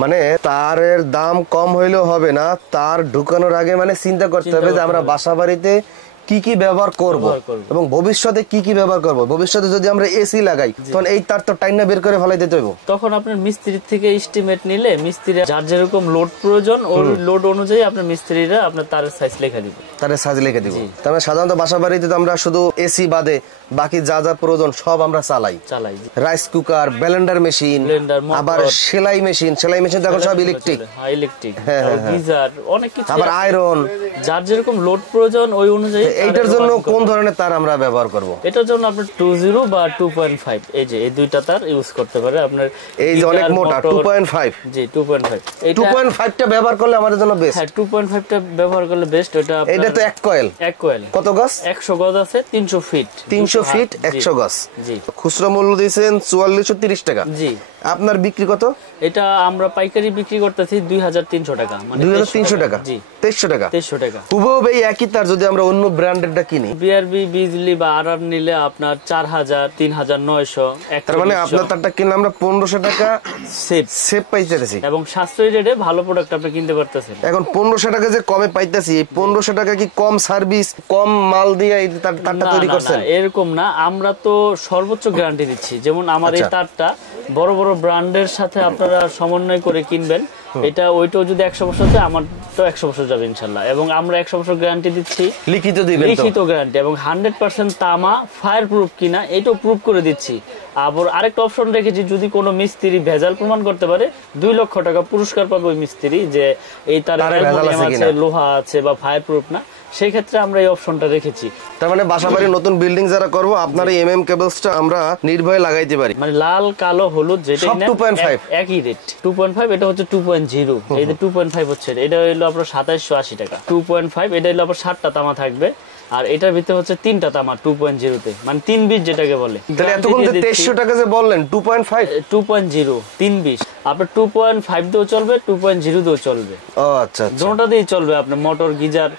মানে তারের দাম কম হইলেও হবে না, তার ঢুকানোর আগে মানে চিন্তা করতে হবে যে আমরা বাসা বাড়িতে কি কি ব্যবহার করব এবং ভবিষ্যতে কি কি ব্যবহার করব। ভবিষ্যতে যদি আমরা এসি লাগাই তখন এই তার তো টাইনা বের করে ফেলাই দিতে হইব। তখন আপনার মিস্ত্রির থেকে এস্টিমেট নিলে মিস্ত্রি যার যেরকম লোড প্রয়োজন ওই লোড অনুযায়ী আপনার মিস্ত্রিরা আপনার তারের সাইজ লিখে দিবে, তারের সাইজ লিখে দিব। তার মানে সাধারণত বাসা বাড়িতে তো আমরা শুধু এসি বাদে বাকি যা যা প্রয়োজন সব আমরা চালাই। রাইস কুকার, ব্লেন্ডার মেশিন, আবার সেলাই মেশিন তো এখন সব ইলেকট্রিক, গিজার, অনেক কিছু, আবার আয়রন, যার যেরকম লোড প্রয়োজন ওই অনুযায়ী। এইটার জন্য কোন ধরনের তার আমরা ব্যবহার করব? এটার জন্য আপনি 20 বা 2.5 এই যে এই দুইটা তার ইউজ করতে পারে আপনার। এই যে অনেক মোটা 2.5, জি 2.5, এই 2.5 টা ব্যবহার করলে আমাদের জন্য বেস্ট। হ্যাঁ 2.5 টা ব্যবহার করলে বেস্ট। এটা তো এক কয়েল কত গজ? 100 গজ আছে, 300 ফিট 100 গজ। জি, খুচরা মূল্য দিয়েছেন 4430 টাকা। জি, আপনার বিক্রি কত? এটা আমরা পাইকারি বিক্রি করতেছি 2300 টাকা, মানে 2300 টাকা। জি 2300 টাকা। হুবহু এই একই তার যদি আমরা অন্য ব্র্যান্ডেরটা কিনি, বিআরবি, বিজলি বা আরআর নিলে আপনার 4000, 3900। তার মানে আপনার তারটা কিনলে আমরা 1500 টাকা সেভ পাইতেছি এবং সাশ্রয়ী রেটে ভালো প্রোডাক্ট আপনি কিনতে পারতেছেন। এখন 1500 টাকা যে কমে পাইতেছি, এই 1500 টাকা কি কম সার্ভিস, কম মাল দিয়ে এই তারটা তৈরি করছেন? এরকম না, আমরা তো সর্বোচ্চ গ্যারান্টি দিচ্ছি। যেমন আমার এই তারটা বড় বড় ব্র্যান্ডের সাথে আপনারা সমন্বয় করে কিনবেন, এটা ওইটাও যদি 100 বছর যায় আমার তো 100 বছর যাবে ইনশাআল্লাহ। এবং আমরা 100 বছর গ্যারান্টি দিচ্ছি, লিখিত গ্যারান্টি, এবং 100% তামা ফায়ার প্রুফ কিনা এটাও প্রুফ করে দিচ্ছি। আবার আরেকটা অপশন রেখেছি, যদি কোনো মিস্ত্রি ভেজাল প্রমাণ করতে পারে 2 লক্ষ টাকা পুরস্কার পাবে ওই মিস্ত্রি, যে এই তার লোহা আছে বা ফায়ার প্রুফ না, সেই ক্ষেত্রে আমরা এই অপশনটা রেখেছি। তার মানে বাসাবাড়ির নতুন বিল্ডিং যারা করব আপনার এই এমএম কেবলসটা আমরা নির্ভয়ে লাগাইতে পারি। মানে লাল, কালো, হলুদ যেটা 2.5 একই রেট। 2.5 এটা হচ্ছে 2.0, এই যে 2.5 হচ্ছে এটা হলো আপনার 2780 টাকা। 2.5 এটা হলো আপনার 60টা তামা থাকবে, আর এটার ভিতরে হচ্ছে 3টা তামা 2.0 তে, মানে 3 বিট যেটাকে বলে। তাহলে এতক্ষণ যে 2300 টাকা যে বললেন 2.5 3 বিট আপনার 2.5 দিয়েও চলবে, 2.0 দিয়েও চলবে। ও আচ্ছা, দুটোটা দিয়েই চলবে আপনার, মোটর, গিজার,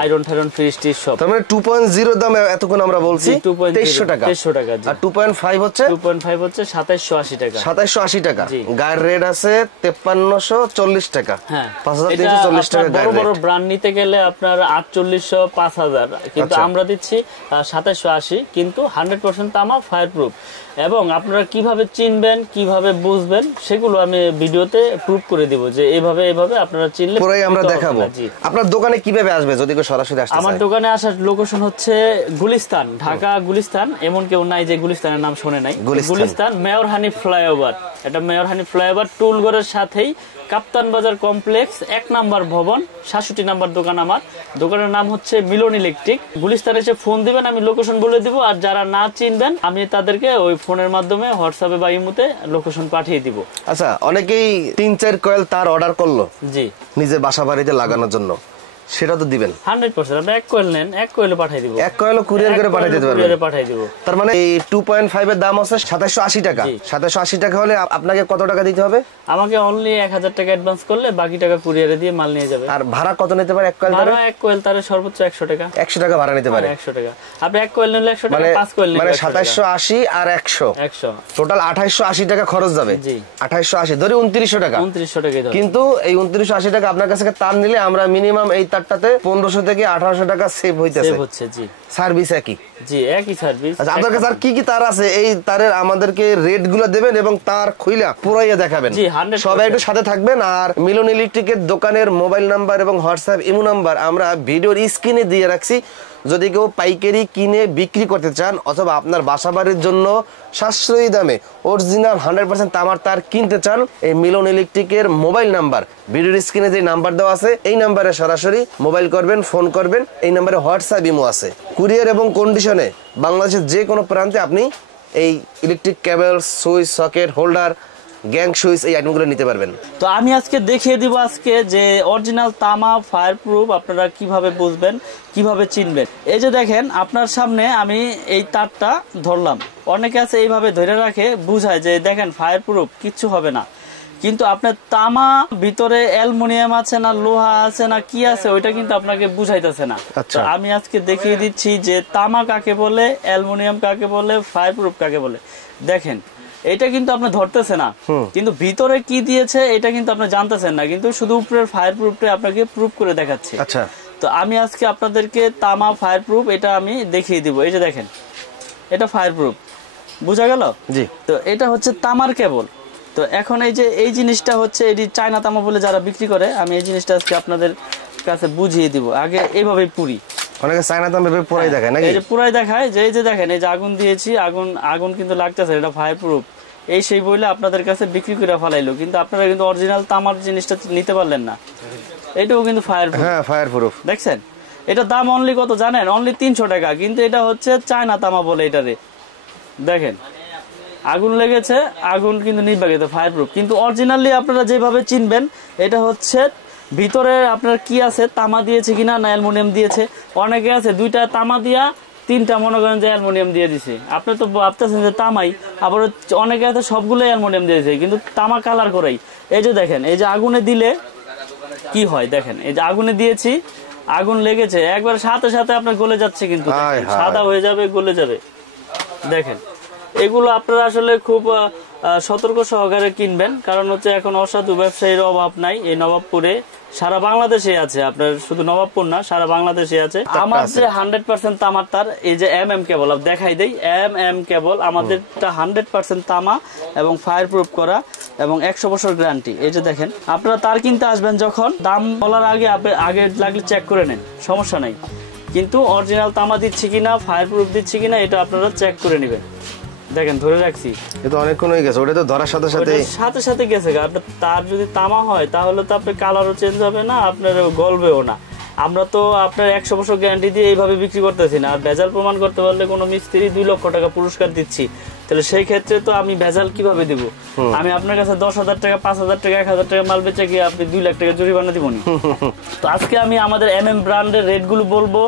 আয়রন ঠায়রন, ফ্রিজ টিজ সব। তার মানে 2.0 দাম এতক্ষণ আমরা বলছি 2300 টাকা। আর 2.5 হচ্ছে 2780 টাকা। 2780 টাকা। গায়ের রেট আছে 5340 টাকা। হ্যাঁ, 5340 টাকা। বড় বড় ব্র্যান্ড নিতে গেলে আপনার 4800, 5000, কিন্তু আমরা দিচ্ছি 2780, কিন্তু 100% তামা ফায়ার প্রুফ। এবং আপনারা কিভাবে চিনবেন, কিভাবে বুঝবেন, সেগুলো আমি ভিডিওতে প্রুফ করে দিব, যে এইভাবে এইভাবে আপনারা চিনলে পুরোই আমরা দেখাবো। আপনার দোকানে কিভাবে আসবে যদি কেউ সরাসরি আসতে চায়? আমার দোকানে আসার লোকেশন হচ্ছে গুলিস্তান, ঢাকা গুলিস্তান। এমন কেউ নাই যে গুলিস্তানের নাম শুনে নাই। গুলিস্তান মেয়র হানি ফ্লাইওভার, এটা মেয়র হানি ফ্লাইওভার টুলঘরের সাথেই কাপ্তান বাজার কমপ্লেক্স 1 নাম্বার ভবন, 67 নাম্বার দোকান। আমার দোকানের নাম হচ্ছে মিলন ইলেকট্রিক। গুলিস্তানে এসে ফোন দিবেন, আমি লোকেশন বলে দিব। আর যারা না চিনবেন আমি তাদেরকে ওই ফোনের মাধ্যমে হোয়াটসঅ্যাপে বা ইমোতে লোকেশন পাঠিয়ে দিব। আচ্ছা, অনেকেই 3-4 কয়েল তার অর্ডার করলো জি নিজে বাসা বাড়িতে লাগানোর জন্য, সেটা তো দিবেন 100%। আমরা 1 কয়েল নেন, 1 কয়েলে পাঠিয়ে দিব, 1 কয়েলও কুরিয়ার করে পাঠিয়ে দিতে পারবেন। কুরিয়ারে পাঠিয়ে দিব। তার মানে এই 2.5 এর দাম আছে 2780 টাকা। 2780 টাকা হলে আপনাকে কত টাকা দিতে হবে? আমাকে অনলি 1000 টাকা অ্যাডভান্স করলে বাকি টাকা কুরিয়ারে দিয়ে মাল নিয়ে যাবে। আর ভাড়া কত নিতে পারে 1 কয়েল? ভাড়া 1 কয়েল তারে সর্বোচ্চ 100 টাকা। 100 টাকা ভাড়া নিতে পারে। 100 টাকা। আপনি 1 কয়েল নিলে 100 টাকা, 5 কয়েল নিলে মানে 2780 আর 100 টোটাল 2880 টাকা খরচ যাবে। জি 2880 ধরে 2900 টাকা। 2900 টাকাই ধরে। কিন্তু এই 2980 টাকা আপনার কাছে তার নিলে আমরা মিনিমাম এই তারটাতে 1500 থেকে 1800 টাকা সেভ হইতেছে। সেভ হচ্ছে। জি সার্ভিস একই। জি একই সার্ভিস। আচ্ছা, আপনার কাছে আর কি কি তার আছে? এই তারের আমাদেরকে রেট গুলো দেবেন এবং তার খুইলা পুরাইয়া দেখাবেন। জি 100%। সবাই একটু সাথে থাকবেন। আর মিলন ইলেকট্রিকের দোকানের মোবাইল নাম্বার এবং হোয়াটসঅ্যাপ ইমো নাম্বার আমরা ভিডিওর স্ক্রিনে দিয়ে রাখছি। যদি কেউ পাইকারি কিনে বিক্রি করতে চান অথবা আপনার বাসাবাড়ির জন্য সাশ্রয়ী দামে অরিজিনাল 100% তামার তার কিনতে চান, এই মিলন ইলেকট্রিকের মোবাইল নাম্বার ভিডিওর স্ক্রিনে যে নাম্বার দেওয়া আছে এই নাম্বারে সরাসরি মোবাইল করবেন, ফোন করবেন। এই নাম্বারে হোয়াটসঅ্যাপ ইমো আছে। কুরিয়ার এবং কন্ডিশনে বাংলাদেশের যে কোনো প্রান্তে আপনি এই electric cable, switch, socket, holder, gang switch এই আইটেমগুলো নিতে পারবেন। তো আমি আজকে দেখিয়ে দিব যে অরিজিনাল তামা ফায়ার প্রুফ আপনারা কিভাবে বুঝবেন, কিভাবে চিনবেন। এই যে দেখেন আপনার সামনে আমি এই তারটা ধরলাম। অনেকে আছে এইভাবে ধরে রাখে, বুঝায় যে দেখেন ফায়ার প্রুফ, কিচ্ছু হবে না। কিন্তু আপনার তামা ভিতরে অ্যালুমিনিয়াম আছে না লোহা আছে না কি আছে ওইটা কিন্তু আপনাকে বুঝাইতেছে না। তো আমি আজকে দেখিয়ে দিচ্ছি যে তামা কাকে বলে, অ্যালুমিনিয়াম কাকে বলে, ফায়ার প্রুফ কাকে বলে। দেখেন এটা কিন্তু আপনি ধরতেছে না, কিন্তু ভিতরে কি দিয়েছে এটা কিন্তু আপনি জানতেছেন না, কিন্তু শুধু উপরের ফায়ার প্রুফটা আপনাকে প্রুফ করে দেখাচ্ছি। আচ্ছা, তো আমি আজকে আপনাদেরকে তামা ফায়ার প্রুফ এটা আমি দেখিয়ে দিব। এই যে দেখেন, এটা ফায়ার প্রুফ, বুঝা গেল? জি। তো এটা হচ্ছে তামার কেবল। তো এখন এই যে এই জিনিসটা হচ্ছে এটি চায়না তামা বলে যারা বিক্রি করে, আমি এই জিনিসটা আজকে আপনাদের কাছে বুঝিয়ে দিব। আগে এইভাবেই পুরি, অনেকে চায়না তামা ভেবে পুরাই দেখায় নাকি? এই যে পুরাই দেখায়, যে এই যে দেখেন এই যে আগুন দিয়েছি, আগুন কিন্তু লাগতেছে, এটা ফায়ার প্রুফ। এই সেই বইলে আপনাদের কাছে বিক্রি করে ফেলাইলো, কিন্তু আপনারা কিন্তু অরিজিনাল তামার জিনিসটা নিতে পারলেন না। এটাও কিন্তু ফায়ার প্রুফ। হ্যাঁ, ফায়ার প্রুফ। দেখছেন, এটা দাম অনলি কত জানেন? অনলি 300 টাকা, কিন্তু এটা হচ্ছে চায়না তামা বলে এটারে। দেখেন আগুন লেগেছে, আগুন কিন্তু নির্বাহিত ফায়ার প্রুফ, কিন্তু অরিজিনালি আপনারা যেভাবে চিনবেন এটা হচ্ছে ভিতরে আপনার কি আছে, তামা দিয়েছে কিনা না অ্যালুমিনিয়াম দিয়েছে। অনেকে আছে 2টা তামা দিয়া 3টা মনে করেন যে অ্যালুমিনিয়াম দিয়ে দিছে, আপনি তো ভাবতেছেন যে তামাই, আবার অনেকে আছে সবগুলোই অ্যালুমিনিয়াম দিয়েছে কিন্তু তামা কালার করেই। এই যে দেখেন, এই যে আগুনে দিলে কি হয় দেখেন, এই যে আগুনে দিয়েছি, আগুন লেগেছে, একবার সাথে সাথে আপনার গলে যাচ্ছে, কিন্তু সাদা হয়ে যাবে, গলে যাবে। দেখেন এগুলো আপনারা আসলে খুব সতর্ক সহকারে কিনবেন, কারণ হচ্ছে এখন অসাধু ব্যবসায়ীর অভাব নাই এই নবাবপুরে, সারা বাংলাদেশে আছে, আপনার শুধু নবাবপুর না সারা বাংলাদেশে আছে। আমার যে 100% তামার তার, এই যে MM কেবল দেখাই দেই, MM কেবল আমাদেরটা 100% তামা এবং ফায়ার প্রুফ করা এবং 100 বছর গ্যারান্টি। এই যে দেখেন, আপনারা তার কিনতে আসবেন যখন, দাম বলার আগে আগে লাগলে চেক করে নেন, সমস্যা নাই, কিন্তু অরিজিনাল তামা দিচ্ছি কিনা, ফায়ার প্রুফ দিচ্ছি কিনা এটা আপনারা চেক করে নেবেন। দেখেন ধরে রাখছি, এটা অনেকক্ষণ হয়ে গেছে, ওটা তো ধরার সাথে সাথে গেছে। আপনার তার যদি তামা হয় তাহলে তো আপনার কালারও চেঞ্জ হবে না, আপনার গলবেও না। আমরা তো আপনার 100 বছর গ্যারান্টি দিয়ে এইভাবে বিক্রি করতেছি না, আর ভেজাল প্রমাণ করতে পারলে কোনো মিস্ত্রি 2 লক্ষ টাকা পুরস্কার দিচ্ছি। তাহলে সেই ক্ষেত্রে তো আমি ভেজাল কিভাবে দিব? আমি আপনার কাছে 10,000 টাকা, 5,000 টাকা, 1,000 টাকা মাল বেচে গিয়ে আপনি 2 লাখ টাকা জরিমানা দিবনি। তো আজকে আমি আমাদের MM ব্র্যান্ডের রেটগুলো বলবো।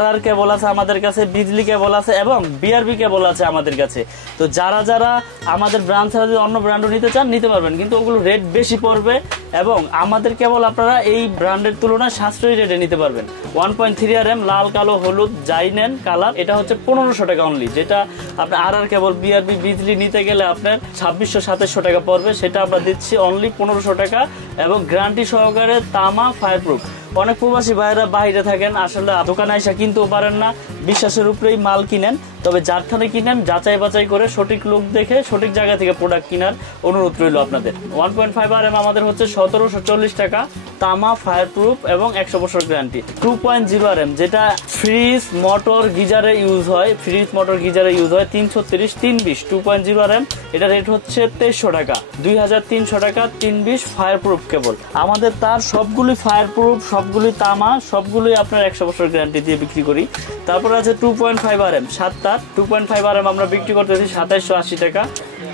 RR কেবল আছে আমাদের কাছে, বিজলি কেবল আছে এবং BRB কেবল আছে আমাদের কাছে। তো যারা যারা আমাদের ব্র্যান্ড ছাড়া যদি অন্য ব্র্যান্ডও নিতে চান নিতে পারবেন, কিন্তু ওগুলো রেট বেশি পড়বে, এবং আমাদের কেবল আপনারা এই ব্র্যান্ডের তুলনায় সাশ্রয়ী রেটে নিতে পারবেন। 1.3 RM লাল, কালো, হলুদ যাই নেন কালার, এটা হচ্ছে 1500 টাকা অনলি। যেটা আপনি RR কেবল, BRB, বিজলি নিতে গেলে আপনার 2600-2700 টাকা পড়বে, সেটা আমরা দিচ্ছি অনলি 1500 টাকা এবং গ্যারান্টি সহকারে তামা ফায়ার প্রুফ। অনেক প্রবাসী ভাইয়েরা বাইরে থাকেন, আসলে দোকানে এসে কিনতেও পারেন না, বিশ্বাসের উপরেই মাল কিনেন। তবে যার থানে কিনেন যাচাই বাছাই করে সঠিক লোক দেখে সঠিক জায়গা থেকে প্রোডাক্ট কেনার অনুরোধ রইল আপনাদের। 1.5 RM আমাদের হচ্ছে 1740 টাকা, তামা ফায়ার প্রুফ এবং 100 বছর গ্যারান্টি। 2.0 RM যেটা ফ্রিজ মোটর গিজারে ইউজ হয়, 330 320 2.0 RM, এটা রেট হচ্ছে 2300 টাকা, 2300 টাকা 320 ফায়ার প্রুফ কেবল। আমাদের তার সবগুলি ফায়ার প্রুফ, সবগুলি তামা, সবগুলি আপনার 100 বছর গ্যারান্টি দিয়ে বিক্রি করি। তারপরে আছে 2.5 RM 7 তার, 2.5 RM আমরা বিক্রি করতেছি 2780 টাকা।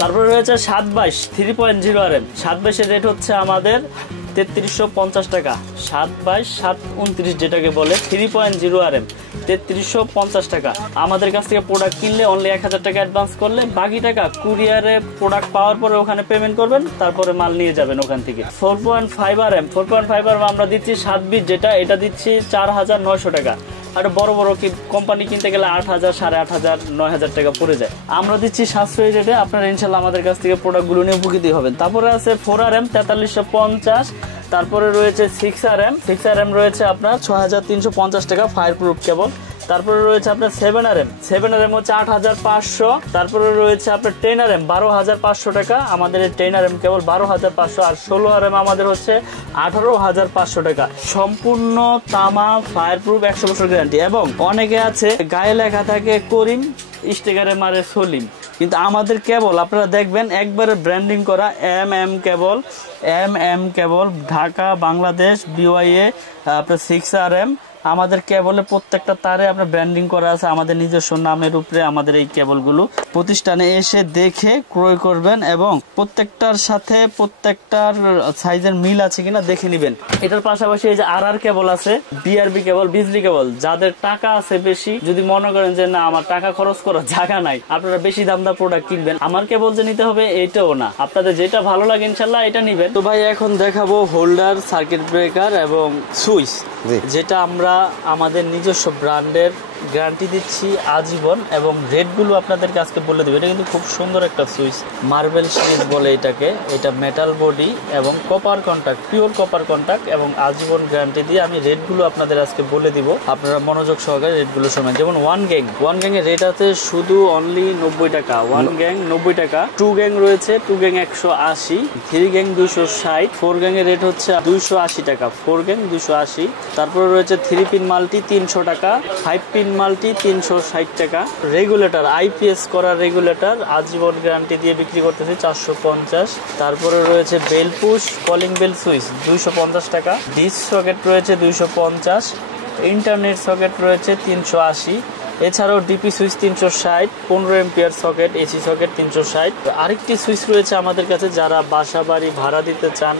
তারপরে রয়েছে 722 3.0 RM, 722 এর রেট হচ্ছে আমাদের 3350 টাকা, 722 729 যেটাকে বলে 3.0 RM 3350 টাকা। আমাদের কাছ থেকে প্রোডাক্ট কিনলে অনলি 1000 টাকা অ্যাডভান্স করলে বাকি টাকা কুরিয়ারে প্রোডাক্ট পাওয়ার পরে ওখানে পেমেন্ট করবেন, তারপরে মাল নিয়ে যাবেন ওখান থেকে। 4.5 RM আমরা দিচ্ছি 7 বিট, যেটা এটা দিচ্ছি 4900 টাকা। আর বড় বড় কোম্পানি কিনতে গেলে 8000, 8500, 9000 টাকা পড়ে যায়। আমরা দিচ্ছি সাশ্রয়ী রেটে, আপনারা ইনশাল্লাহ আমাদের কাছ থেকে প্রোডাক্টগুলো নিয়ে উপকৃত হবেন। তারপরে আছে 4 RM 4350, তারপরে রয়েছে 6 RM রয়েছে আপনার 6350 টাকা ফায়ার প্রুফ কেবল। তারপরে রয়েছে আপনার 7 RM হচ্ছে 8500, তারপরে রয়েছে আপনার 10 RM 12500 টাকা, আমাদের এই 10 RM কেবল 12500, আর 16 RM আমাদের হচ্ছে 18500 টাকা। সম্পূর্ণ তামা ফায়ার প্রুফ 100 বছর গ্যারান্টি। এবং অনেকে আছে গায়ে লেখা থাকে করিম, স্টিকারে মারে সলিম, কিন্তু আমাদের কেবল আপনারা দেখবেন একবারে ব্র্যান্ডিং করা MM কেবল, ঢাকা, বাংলাদেশ, BYA আপনার 6 RM। আমাদের কেবলে প্রত্যেকটা তারে আপনার ব্র্যান্ডিং করা আছে আমাদের নিজস্ব নামের উপরে। আমাদের এই কেবলগুলো প্রতিষ্ঠানে এসে দেখে ক্রয় করবেন এবং প্রত্যেকটার সাথে প্রত্যেকটার সাইজের মিল আছে কিনা দেখে নেবেন। এটার পাশাপাশি এই যে RR কেবল আছে, BRB কেবল, বিজলি কেবল। যাদের টাকা আছে বেশি, যদি মনে করেন যে না আমার টাকা খরচ করার জায়গা নাই, আপনারা বেশি দামদার প্রোডাক্ট কিনবেন, আমার কেবল যে নিতে হবে এইটাও না, আপনাদের যেটা ভালো লাগে ইনশাল্লাহ এটা নিবেন। তো ভাই এখন দেখাবো হোল্ডার, সার্কিট ব্রেকার এবং সুইচ, যেটা আমরা আমাদের নিজস্ব ব্র্যান্ডের গ্যারান্টি দিচ্ছি আজীবন, এবং রেটগুলো আপনাদেরকে আজকে বলে দেবো। এটা কিন্তু খুব সুন্দর একটা সুইচ, মার্বেল সিরিজ বলে এটাকে। এটা মেটাল বডি এবং copper contact, pure copper contact, এবং আজীবন গ্যারান্টি দিয়ে আমি রেটগুলো আপনাদের আজকে বলে দিব। আপনারা মনোযোগ সহকারে রেটগুলো শোনেন। যেমন ওয়ান গ্যাং এর রেট আছে শুধু অনলি 90 টাকা, ওয়ান গ্যাং 90 টাকা। টু গ্যাং রয়েছে, two gang 180, three gang 260, four gang এর রেট হচ্ছে 280 টাকা, ফোর গ্যাং 280। তারপরে রয়েছে থ্রি পিন মাল্টি 300 টাকা, ফাইভ পিন মাল্টি 360 টাকা। রেগুলেটর, আইপিএস করা রেগুলেটর আজীবন গ্যারান্টি দিয়ে বিক্রি করতেছি 450। তারপরে রয়েছে bell push calling bell switch 250 টাকা। ডিস সকেট রয়েছে 250, ইন্টারনেট সকেট রয়েছে 380। এছাড়াও DP switch 360, 15 ampere socket, AC socket 360। আরেকটি সুইচ রয়েছে আমাদের কাছে, যারা বাসা বাড়ি ভাড়া দিতে চান,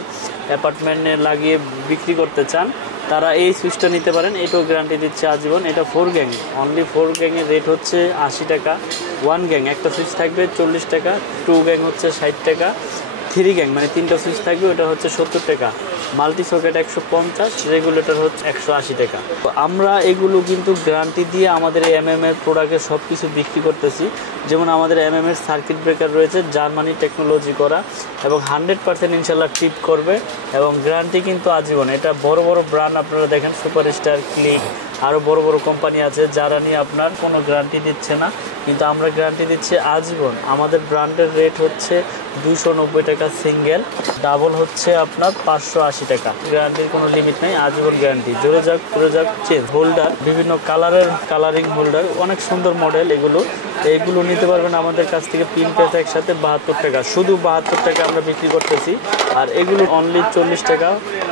অ্যাপার্টমেন্টে লাগিয়ে বিক্রি করতে চান, তারা এই সুইচটা নিতে পারেন। এটাও গ্যারান্টি দিচ্ছে আজীবন। এটা ফোর গ্যাং, অনলি ফোর গ্যাংয়ের রেট হচ্ছে 80 টাকা। ওয়ান গ্যাং একটা সুইচ থাকবে 40 টাকা, টু গ্যাং হচ্ছে 60 টাকা, থ্রি গ্যাং মানে তিনটা সুইচ থাকবে ওটা হচ্ছে 70 টাকা, মাল্টি সকেট 150, রেগুলেটর হচ্ছে 180 টাকা। তো আমরা এগুলো কিন্তু গ্যারান্টি দিয়ে আমাদের এই এমএম এর প্রোডাক্টে সব কিছু বিক্রি করতেছি। যেমন আমাদের এমএম এর সার্কিট ব্রেকার রয়েছে জার্মানি টেকনোলজি করা, এবং 100% ইনশাল্লাহ ট্রিপ করবে, এবং গ্যারান্টি কিন্তু আজীবন। এটা বড় বড় ব্র্যান্ড আপনারা দেখেন, সুপারস্টার, ক্লিক, আরও বড় বড় কোম্পানি আছে যারা নিয়ে আপনার কোনো গ্যারান্টি দিচ্ছে না, কিন্তু আমরা গ্যারান্টি দিচ্ছি আজীবন। আমাদের ব্র্যান্ডের রেট হচ্ছে 290 টাকা সিঙ্গেল, ডাবল হচ্ছে আপনার 580 টাকা। গ্যারান্টির কোনো লিমিট নেই, আজীবন গ্যারান্টি। জোরে যাক পরে যাক চেঞ্জ। হোল্ডার বিভিন্ন কালারের, কালারিং হোল্ডার, অনেক সুন্দর মডেল এগুলো। এইগুলো নিতে পারবেন আমাদের কাছ থেকে পিন পেতে একসাথে 72 টাকা, শুধু 72 টাকা আমরা বিক্রি করতেছি। আর এগুলো অনলি 40 টাকা,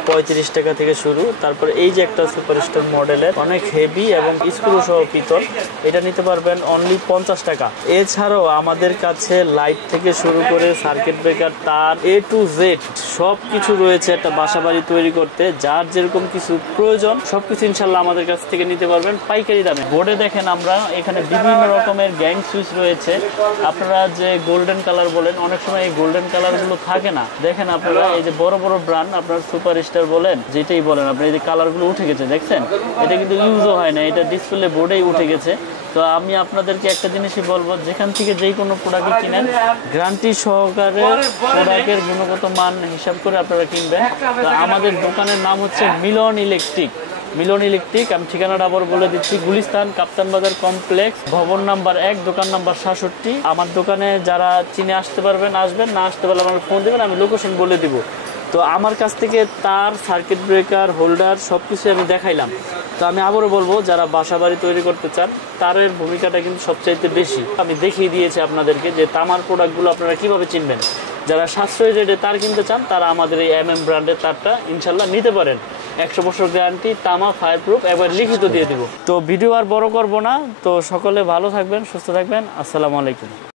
35 টাকা থেকে শুরু। তারপর এই যে একটা সুপারস্টার মডেলের অনেক হেভি এবং স্ক্রু সহ পিতল, এটা নিতে পারবেন অনলি 50 টাকা। এছাড়াও আমাদের কাছে লাইট থেকে শুরু করে সার্কিট ব্রেকার, তার এ টু জেড সব কিছু রয়েছে একটা বাসা বাড়ি তৈরি করতে। যার যেরকম কিছু প্রয়োজন সবকিছু ইনশাল্লাহ আমাদের কাছ থেকে নিতে পারবেন পাইকারি দামে। বোর্ডে দেখেন আমরা এখানে বিভিন্ন রকমের গ্যাং সুইচ রয়েছে। আপনারা যে গোল্ডেন কালার বলেন, অনেক সময় এই গোল্ডেন কালার গুলো থাকে না। দেখেন আপনারা এই যে বড় বড় ব্র্যান্ড, আপনার সুপারস্টার বলেন, যেটাই বলেন, আপনার এই যে কালার গুলো উঠে গেছে দেখছেন, এটা কিন্তু ইউজও হয় না, এটা ডিসপ্লে বোর্ডেই উঠে গেছে। তো আমি আপনাদেরকে একটা জিনিসই বলবো, যেখান থেকে যেই কোনো প্রোডাক্ট কিনেন গ্যারান্টি সহকারে প্রোডাক্টের গুণগত মান হিসাব করে আপনারা কিনবেন। তো আমাদের দোকানের নাম হচ্ছে মিলন ইলেকট্রিক। মিলন ইলেকট্রিক, আমি ঠিকানাটা আবার বলে দিচ্ছি, গুলিস্তান কাপ্তান বাজার কমপ্লেক্স, ভবন নাম্বার 1, দোকান নাম্বার 67। আমার দোকানে যারা চিনে আসতে পারবেন আসবেন, না আসতে পারলে আমার ফোন দেবেন, আমি লোকেশন বলে দিব। তো আমার কাছ থেকে তার, সার্কিট ব্রেকার, হোল্ডার সবকিছু আমি দেখাইলাম। তো আমি আবারও বলবো, যারা বাসা বাড়ি তৈরি করতে চান তারের ভূমিকাটা কিন্তু সবচাইতে বেশি। আমি দেখিয়ে দিয়েছি আপনাদেরকে যে তামার প্রোডাক্টগুলো আপনারা কিভাবে চিনবেন। যারা সাশ্রয়ী রেটে তার কিনতে চান তারা আমাদের এই এমএম ব্র্যান্ডের তারটা ইনশাল্লাহ নিতে পারেন। 100 বছর গ্যারান্টি, তামা, ফায়ার প্রুফ, এবার লিখিত দিয়ে দিব। তো ভিডিও আর বড় করব না। তো সকলে ভালো থাকবেন, সুস্থ থাকবেন। আসসালামু আলাইকুম।